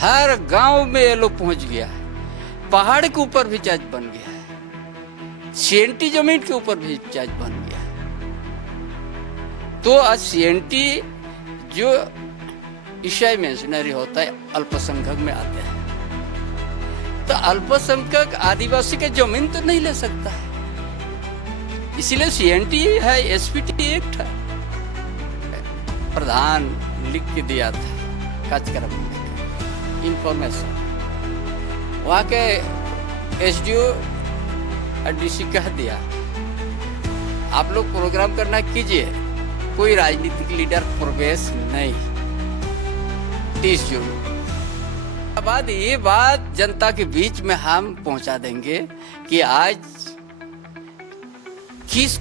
हर गांव में ये लोग पहुंच गया है। पहाड़ के ऊपर भी चर्च बन गया है, सीएनटी जमीन के ऊपर भी चर्च बन गया है। तो आज सीएनटी जो ईसाई मिशनरी होता है अल्पसंख्यक में आते हैं, तो अल्पसंख्यक आदिवासी के जमीन तो नहीं ले सकता है, इसीलिए सीएनटी है, एसपीटी एक्ट है। प्रधान लिख के दिया था कार्यक्रम में इंफॉर्मेशन, वहाँ के एसडीओ और डीसी कह दिया आप लोग प्रोग्राम करना कीजिए, कोई राजनीतिक लीडर प्रवेश नहीं। 30 जून बाद ये बात जनता के बीच में हम पहुंचा देंगे कि आज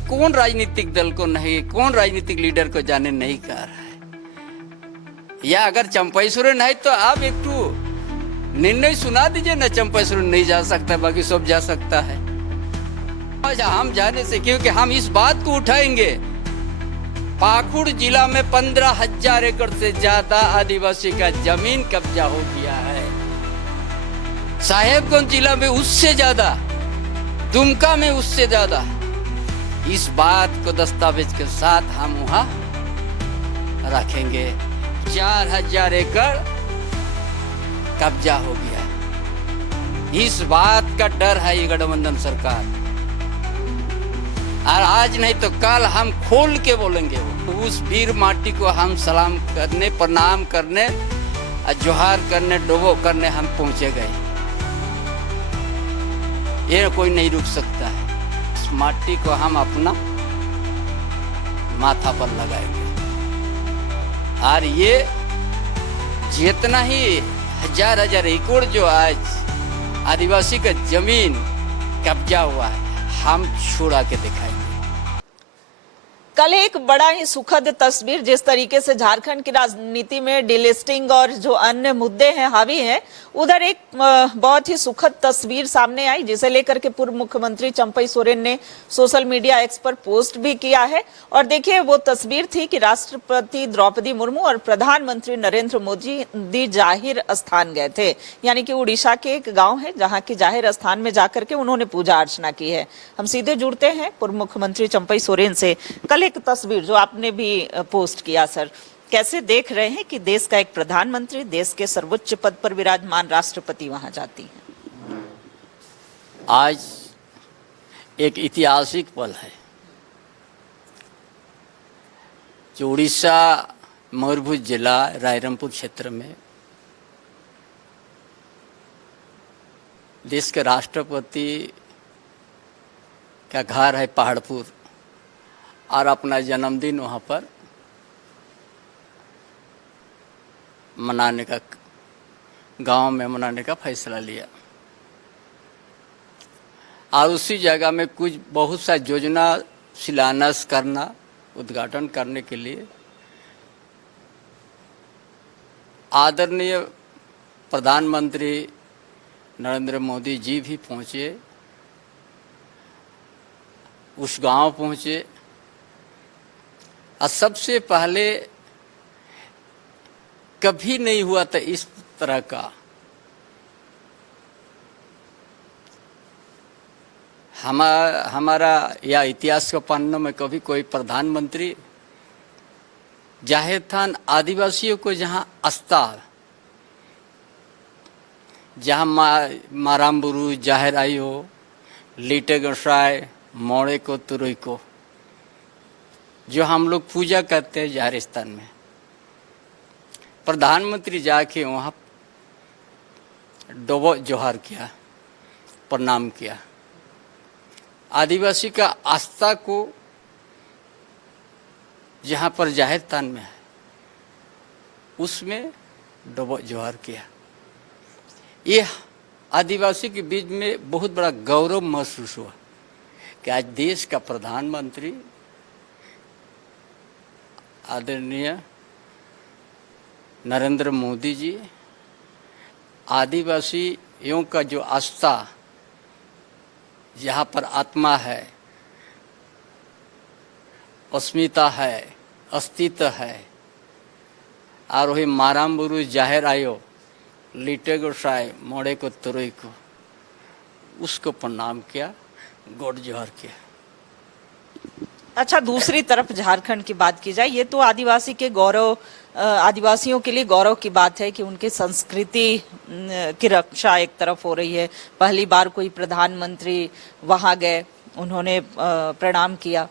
कौन राजनीतिक दल को नहीं, कौन राजनीतिक लीडर को जाने नहीं कर रहा है। या अगर चंपई सोरेन है तो आप एक निर्णय सुना दीजिए ना, चंपई सोरेन नहीं जा सकता, बाकी सब जा सकता है। आज हम जाने से, क्योंकि हम इस बात को उठाएंगे, पाकुड़ जिला में 15,000 एकड़ से ज्यादा आदिवासी का जमीन कब्जा हो गया है। साहेबगंज जिला में उससे ज्यादा, दुमका में उससे ज्यादा। इस बात को दस्तावेज के साथ हम वहां रखेंगे। 4,000 एकड़ कब्जा हो गया। इस बात का डर है ये गठबंधन सरकार, और आज नहीं तो कल हम खोल के बोलेंगे। उस वीर माटी को हम सलाम करने, प्रणाम करने, जोहार करने, डोबो करने हम पहुंचे गए। ये कोई नहीं रुक सकता है। इस माटी को हम अपना माथा पर लगाएंगे, और ये जितना ही 1,000 एकड़ जो आज आदिवासी का जमीन कब्जा हुआ है, हम छुड़ा के दिखाएंगे। कल एक बड़ा ही सुखद तस्वीर, जिस तरीके से झारखंड की राजनीति में डिलिस्टिंग और जो अन्य मुद्दे हैं हावी हैं, उधर एक बहुत ही सुखद तस्वीर सामने आई, जिसे लेकर के पूर्व मुख्यमंत्री चंपई सोरेन ने सोशल मीडिया एक्स पर पोस्ट भी किया है। और देखिए वो तस्वीर थी कि राष्ट्रपति द्रौपदी मुर्मू और प्रधानमंत्री नरेंद्र मोदी जाहिर स्थान गए थे, यानी कि उड़ीसा के एक गाँव है जहाँ की जाहिर स्थान में जाकर के उन्होंने पूजा अर्चना की है। हम सीधे जुड़ते हैं पूर्व मुख्यमंत्री चंपई सोरेन से। कल एक तस्वीर जो आपने भी पोस्ट किया, सर कैसे देख रहे हैं कि देश का एक प्रधानमंत्री, देश के सर्वोच्च पद पर विराजमान राष्ट्रपति वहां जाती है? आज एक ऐतिहासिक पल है जो उड़ीसा मयूरभंज जिला रायरंगपुर क्षेत्र में देश के राष्ट्रपति का घर है पहाड़पुर, और अपना जन्मदिन वहाँ पर मनाने का, गांव में मनाने का फैसला लिया। और उसी जगह में कुछ बहुत सा योजना शिलान्यास करना, उद्घाटन करने के लिए आदरणीय प्रधानमंत्री नरेंद्र मोदी जी भी पहुँचे, उस गांव पहुँचे। और सबसे पहले कभी नहीं हुआ था इस तरह का, हमारा या इतिहास के पन्नों में कभी कोई प्रधानमंत्री जाहिर थान आदिवासियों को जहां आस्था, जहां मारामबुरु, जाहिर आयो, लीटे गोसाई, मोड़े को, तुरई को, जो हम लोग पूजा करते हैं जाहिर स्थान में, प्रधानमंत्री जाके वहाँ डोबो जोहार किया, प्रणाम किया। आदिवासी का आस्था को जहाँ पर जाहिर स्थान में है उसमें डोबो जोहार किया। ये आदिवासी के बीच में बहुत बड़ा गौरव महसूस हुआ कि आज देश का प्रधानमंत्री आदरणीय नरेंद्र मोदी जी आदिवासियों का जो आस्था, जहाँ पर आत्मा है, अस्मिता है, अस्तित्व है, और वही मारामबुरु जाहिर आयो लीटे गोसाई मोड़े को तुरई को, उसको प्रणाम किया, गोड़ जोहर किया। अच्छा, दूसरी तरफ झारखंड की बात की जाए, ये तो आदिवासी के गौरव, आदिवासियों के लिए गौरव की बात है कि उनकी संस्कृति की रक्षा एक तरफ हो रही है। पहली बार कोई प्रधानमंत्री वहां गए, उन्होंने प्रणाम किया।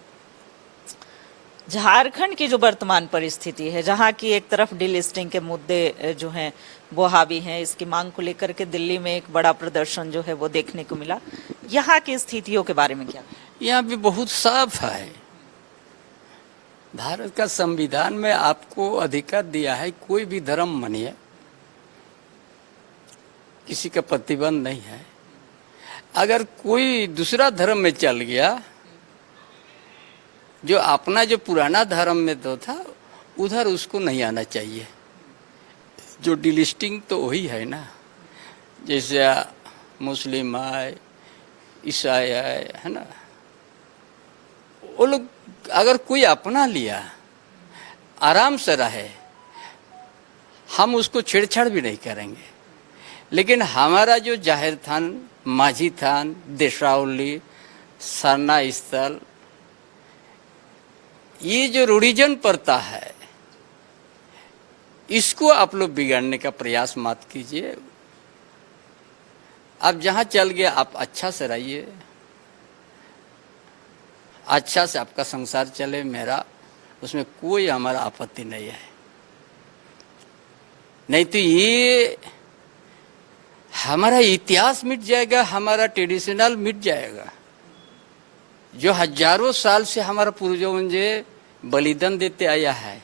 झारखंड की जो वर्तमान परिस्थिति है, जहां की एक तरफ डीलिस्टिंग के मुद्दे जो हैं वो हावी हैं, इसकी मांग को लेकर के दिल्ली में एक बड़ा प्रदर्शन जो है वो देखने को मिला। यहाँ की स्थितियों के बारे में क्या? यहाँ भी बहुत साफ है। भारत का संविधान में आपको अधिकार दिया है, कोई भी धर्म मानिए, किसी का प्रतिबंध नहीं है। अगर कोई दूसरा धर्म में चल गया, जो अपना जो पुराना धर्म में तो था, उधर उसको नहीं आना चाहिए। जो डिलिस्टिंग तो वही है ना, जैसे मुस्लिम आए, ईसाई आए, है ना, वो लोग अगर कोई अपना लिया, आराम से रहे, हम उसको छेड़छाड़ भी नहीं करेंगे। लेकिन हमारा जो जाहिर थान, माझी थान, देशावली, सरना स्थल, ये जो रूढ़िजन पड़ता है, इसको आप लोग बिगाड़ने का प्रयास मत कीजिए। अब जहां चल गया, आप अच्छा से रहिए, अच्छा से आपका संसार चले, मेरा उसमें कोई हमारा आपत्ति नहीं है। नहीं तो ये हमारा इतिहास मिट जाएगा, हमारा ट्रेडिशनल मिट जाएगा, जो हजारों साल से हमारा पूर्वजों ने बलिदान देते आया है।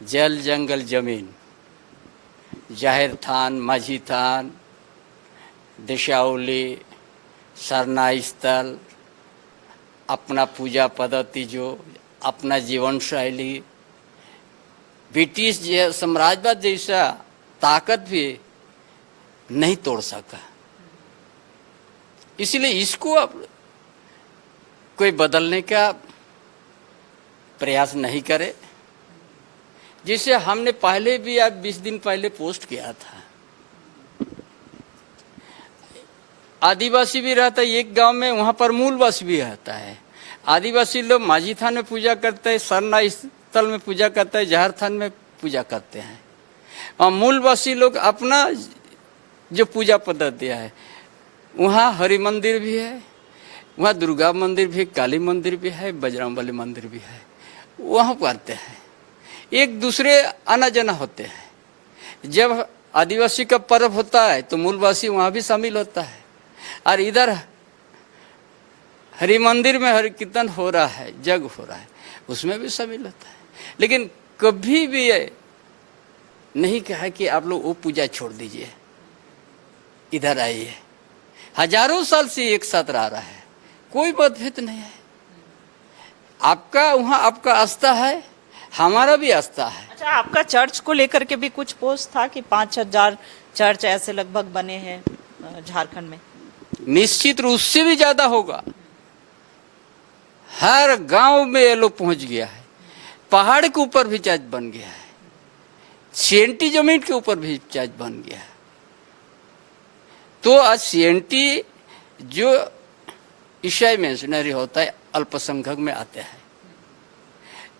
जल, जंगल, जमीन, जाहिर थान, माझी थान, देशावली, सरना स्थल, अपना पूजा पद्धति, जो अपना जीवन शैली, ब्रिटिश साम्राज्यवाद जैसा ताकत भी नहीं तोड़ सका। इसलिए इसको अब कोई बदलने का प्रयास नहीं करे। जिसे हमने पहले भी, आज 20 दिन पहले पोस्ट किया था, आदिवासी भी रहता है एक गांव में, वहां पर मूलवासी भी रहता है। आदिवासी लोग माझी थान में पूजा करते हैं, सरना स्थल में पूजा करते हैं, जहर थान में पूजा करते हैं। और मूलवासी लोग अपना जो पूजा पद्धति है, वहाँ हरि मंदिर भी है, वहाँ दुर्गा मंदिर भी, काली मंदिर भी है, बजरंगबली मंदिर भी है, वहाँ करते हैं। एक दूसरे आना जाना होते हैं। जब आदिवासी का पर्व होता है तो मूलवासी वहाँ भी शामिल होता है, और इधर हरि मंदिर में हरि कीर्तन हो रहा है, जग हो रहा है, उसमें भी शामिल होता है। लेकिन कभी भी ये नहीं कहा कि आप लोग वो पूजा छोड़ दीजिए, इधर आइए। हजारों साल से एक साथ रह रहा है, कोई मतभेद नहीं है। आपका वहाँ आपका आस्था है, हमारा भी आस्था है। अच्छा, आपका चर्च को लेकर के भी कुछ पोस्ट था कि 5,000 चर्च ऐसे लगभग बने हैं झारखंड में। निश्चित रूप से भी ज्यादा होगा। हर गांव में ये लोग पहुंच गया है। पहाड़ के ऊपर भी चर्च बन गया है, सीएनटी जमीन के ऊपर भी चर्च बन गया है। तो आज सीएनटी जो ईसाई मिशनरी होता है, अल्पसंख्यक में आते हैं,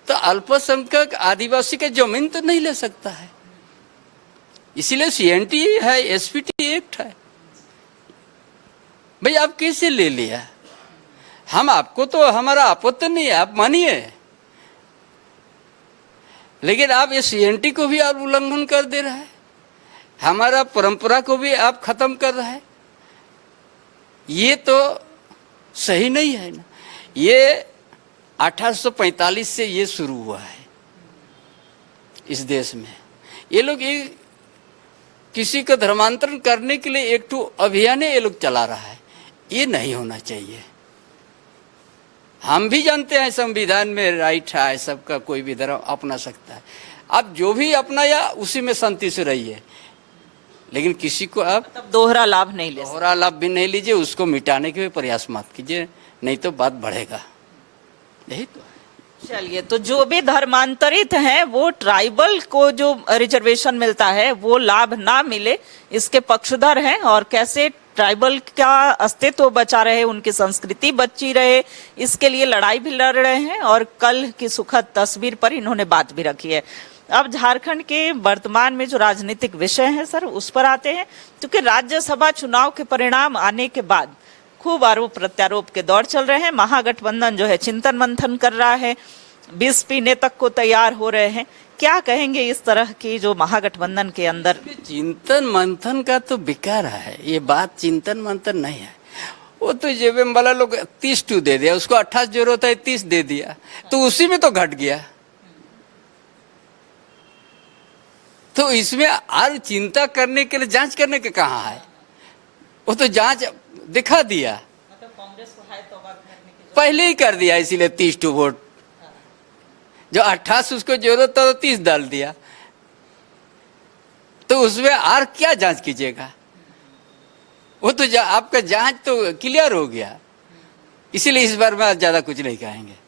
तो अल्पसंख्यक आदिवासी का जमीन तो नहीं ले सकता है, इसीलिए सीएनटी है, एसपीटी एक्ट है। भाई आप कैसे ले लिया? हम आपको तो हमारा आपत्ति नहीं है, आप मानिए, लेकिन आप ये सीएनटी को भी आप उल्लंघन कर दे रहे हैं, हमारा परंपरा को भी आप खत्म कर रहे हैं। ये तो सही नहीं है ना। ये 1845 से ये शुरू हुआ है इस देश में। ये लोग ये किसी को धर्मांतरण करने के लिए एक तो अभियान ये लोग चला रहा है, ये नहीं होना चाहिए। हम भी जानते हैं संविधान में राइट है, सबका कोई भी धर्म अपना सकता है। आप जो भी अपनाया उसी में शांति से रहिए, लेकिन किसी को आप मतलब दोहरा लाभ नहीं ले, दोहरा लाभ भी नहीं लीजिए, उसको मिटाने के भी प्रयास मत कीजिए, नहीं तो बात बढ़ेगा। यही तो है। चलिए, तो जो भी धर्मांतरित हैं वो ट्राइबल को जो रिजर्वेशन मिलता है वो लाभ ना मिले इसके पक्षधर हैं, और कैसे ट्राइबल का अस्तित्व बचा रहे, उनकी संस्कृति बची रहे, इसके लिए लड़ाई भी लड़ रहे हैं। और कल की सुखद तस्वीर पर इन्होंने बात भी रखी है। अब झारखंड के वर्तमान में जो राजनीतिक विषय है सर, उस पर आते हैं। क्योंकि राज्यसभा चुनाव के परिणाम आने के बाद खूब आरोप प्रत्यारोप के दौर चल रहे हैं। महागठबंधन जो है चिंतन मंथन कर रहा है, बीस पीने तक को तैयार हो रहे हैं। क्या कहेंगे इस तरह की जो महागठबंधन के अंदर? चिंतन मंथन का तो बेकार है, ये बात चिंतन मंथन नहीं है। वो तो जेबीएम वाला लोग 30 दे दिया, उसको 28 जरूरत है 30 दे दिया, तो उसी में तो घट गया। तो इसमें और चिंता करने के लिए जांच करने के कहाँ है? वो तो जांच दिखा दिया, कांग्रेस को है तो पहले ही कर दिया, इसीलिए 30 वोट। जो 28 उसको जरूरत था तो 30 डाल दिया, तो उसमें और क्या जांच कीजिएगा? वो तो आपका जांच तो क्लियर हो गया, इसीलिए इस बार में ज्यादा कुछ नहीं कहेंगे।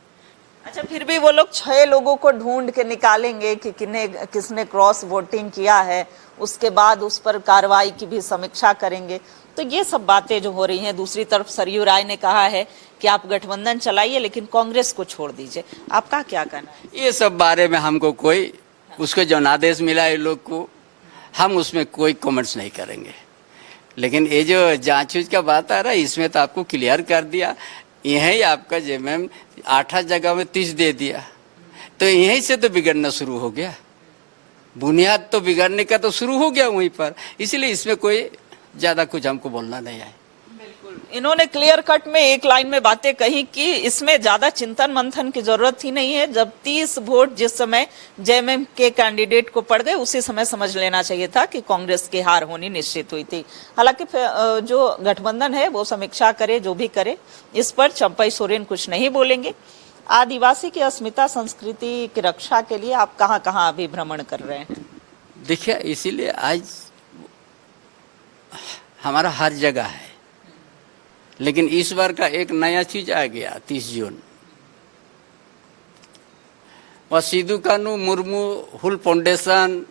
अच्छा, फिर भी वो लोग 6 लोगों को ढूंढ के निकालेंगे कि किसने क्रॉस वोटिंग किया है, उसके बाद उस पर कार्रवाई की भी समीक्षा करेंगे। तो ये सब बातें जो हो रही हैं। दूसरी तरफ सरयू राय ने कहा है कि आप गठबंधन चलाइए लेकिन कांग्रेस को छोड़ दीजिए। आपका क्या कहना है? ये सब बारे में हमको कोई, उसको जो आदेश मिला है लोग को, हम उसमें कोई कमेंट्स नहीं करेंगे। लेकिन ये जो जांच का बात आ रहा है, इसमें तो आपको क्लियर कर दिया। यही आपका जेएमएम 28 जगह में 30 दे दिया, तो यहीं से तो बिगड़ना शुरू हो गया। बुनियाद तो बिगड़ने का तो शुरू हो गया वहीं पर, इसलिए इसमें कोई ज्यादा कुछ हमको बोलना नहीं है। बिल्कुल, इन्होंने क्लियर कट में एक लाइन में बातें कही कि इसमें ज्यादा चिंतन मंथन की जरूरत ही नहीं है। जब 30 वोट जिस समय जेएमएम के कैंडिडेट को पड़ गए, उसी समय समझ लेना चाहिए था कि कांग्रेस की हार होनी निश्चित हुई थी। हालांकि जो गठबंधन है वो समीक्षा करे, जो भी करे, इस पर चंपई सोरेन कुछ नहीं बोलेंगे। आदिवासी की अस्मिता संस्कृति की रक्षा के लिए आप कहाँ कहाँ अभी भ्रमण कर रहे हैं? देखिए, इसीलिए आज हमारा हर जगह है, लेकिन इस बार का एक नया चीज आ गया। 30 जून और सिद्धू कानू मुर्मू हुल फाउंडेशन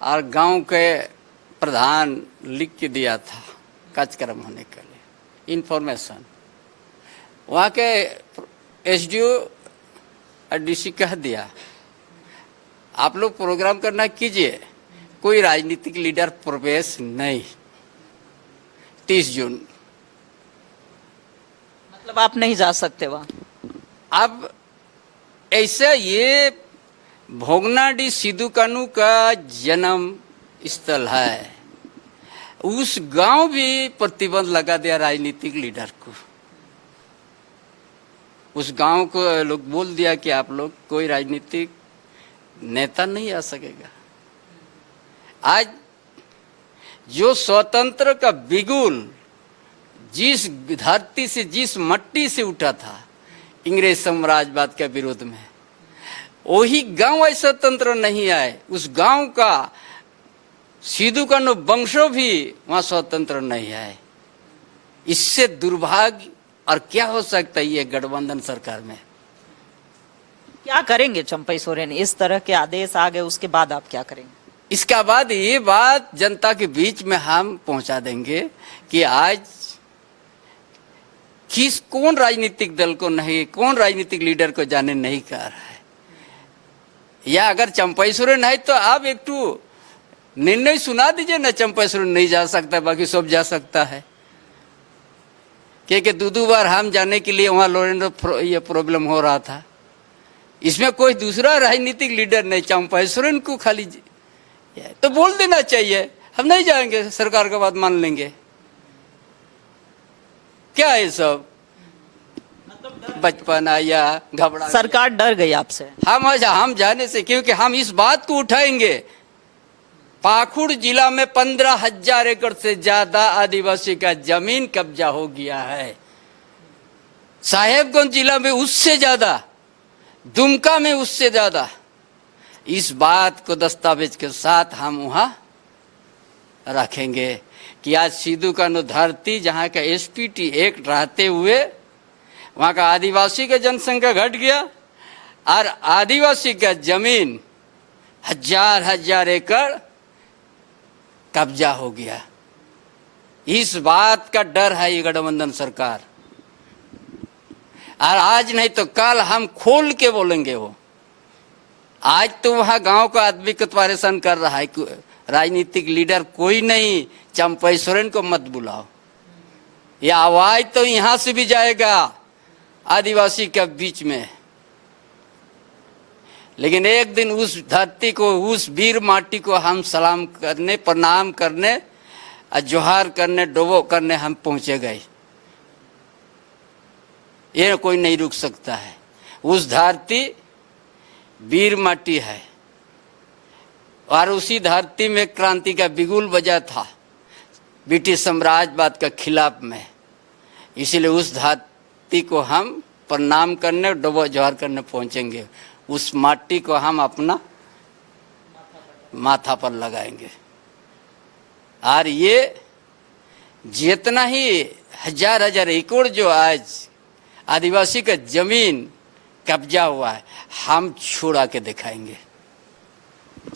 और गांव के प्रधान लिख के दिया था कार्यक्रम होने के लिए इंफॉर्मेशन। वहाँ के एसडीओ और डीसी कह दिया, आप लोग प्रोग्राम करना कीजिए, कोई राजनीतिक लीडर प्रवेश नहीं। 30 जून मतलब आप नहीं जा सकते वहां? अब ऐसा, ये भोगनाडीह सिद्धू कानू का जन्म स्थल है, उस गांव भी प्रतिबंध लगा दिया राजनीतिक लीडर को। उस गांव को लोग बोल दिया कि आप लोग कोई राजनीतिक नेता नहीं आ सकेगा। आज जो स्वतंत्र का बिगुल जिस धरती से, जिस मट्टी से उठा था इंग्रेज साम्राज्यवाद के विरोध में, वही गांव ऐसा स्वतंत्र नहीं आए। उस गांव का सिद्धू कानू वंशो भी वहां स्वतंत्र नहीं आए। इससे दुर्भाग्य और क्या हो सकता है ये गठबंधन सरकार में? क्या करेंगे चंपई सोरेन? इस तरह के आदेश आ गए, उसके बाद आप क्या करेंगे? इसका बाद ये बात जनता के बीच में हम पहुंचा देंगे कि आज कौन राजनीतिक दल को नहीं, कौन राजनीतिक लीडर को जाने नहीं कर रहा है। या अगर चंपई सोरेन है तो आप एक निर्णय सुना दीजिए ना, चंपई सोरेन नहीं जा सकता, बाकी सब जा सकता है। क्योंकि 2 बार हम जाने के लिए वहां लोरेंडो ये प्रॉब्लम हो रहा था। इसमें कोई दूसरा राजनीतिक लीडर नहीं, चंपई सोरेन को खाली तो बोल देना चाहिए, हम नहीं जाएंगे, सरकार का बात मान लेंगे। क्या है सब बचपन या घबरा? सरकार डर गई आपसे? हम जाने से, क्योंकि हम इस बात को उठाएंगे। पाकुड़ जिला में 15,000 एकड़ से ज्यादा आदिवासी का जमीन कब्जा हो गया है। साहेबगंज जिला में उससे ज्यादा, दुमका में उससे ज्यादा। इस बात को दस्तावेज के साथ हम वहां रखेंगे कि आज सिद्धू कानू धरती, जहां का एसपीटी एक्ट रहते हुए वहां का आदिवासी का जनसंख्या घट गया, और आदिवासी का जमीन हजार हजार एकड़ कब्जा हो गया। इस बात का डर है ये गठबंधन सरकार। और आज नहीं तो कल हम खोल के बोलेंगे। वो आज तो वहां गांव का आदमी को परेशान कर रहा है, राजनीतिक लीडर कोई नहीं, चंपई सोरेन को मत बुलाओ। ये आवाज तो यहां से भी जाएगा आदिवासी के बीच में। लेकिन एक दिन उस धरती को, उस वीर माटी को हम सलाम करने, प्रणाम करने, जोहार करने, डोबो करने हम पहुंचे गए। ये कोई नहीं रुक सकता है। उस धरती वीर माटी है और उसी धरती में क्रांति का बिगुल बजा था ब्रिटिश साम्राज्यवाद के खिलाफ में। इसीलिए उस धरती को हम प्रणाम करने, डोबो जोहार करने पहुंचेंगे। उस माटी को हम अपना माथा पर लगाएंगे। और ये जितना ही हजार हजार एकड़ जो आज आदिवासी का जमीन कब्जा हुआ है, हम छुड़ा के दिखाएंगे।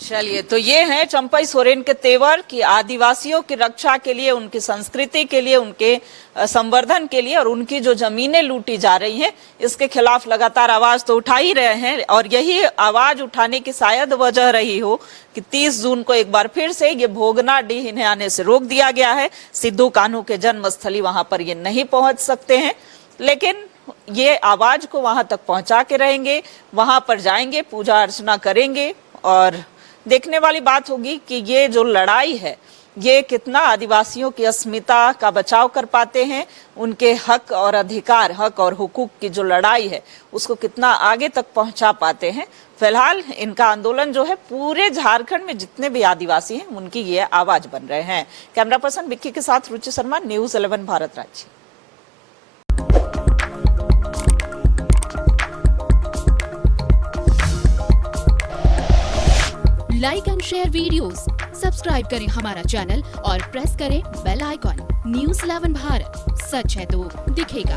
चलिए, तो ये है चंपई सोरेन के तेवर कि आदिवासियों की रक्षा के लिए, उनकी संस्कृति के लिए, उनके संवर्धन के लिए और उनकी जो जमीनें लूटी जा रही हैं, इसके खिलाफ लगातार आवाज तो उठा ही रहे हैं। और यही आवाज उठाने की शायद वजह रही हो कि 30 जून को एक बार फिर से ये भोगनाडीह इन्हें आने से रोक दिया गया है। सिद्धू कान्हू के जन्मस्थली वहां पर ये नहीं पहुंच सकते हैं, लेकिन ये आवाज को वहां तक पहुंचा के रहेंगे, वहां पर जाएंगे, पूजा अर्चना करेंगे। और देखने वाली बात होगी कि ये जो लड़ाई है, ये कितना आदिवासियों की अस्मिता का बचाव कर पाते हैं, उनके हक और अधिकार, हक और हुकूक की जो लड़ाई है उसको कितना आगे तक पहुंचा पाते हैं। फिलहाल इनका आंदोलन जो है पूरे झारखंड में जितने भी आदिवासी हैं उनकी ये आवाज बन रहे हैं। कैमरा पर्सन विक्की के साथ रुचि शर्मा, न्यूज़ 11 भारत राज्य। Like and share videos, subscribe करें हमारा चैनल और प्रेस करें बेल आइकॉन। न्यूज़ 11 भारत, सच है तो दिखेगा।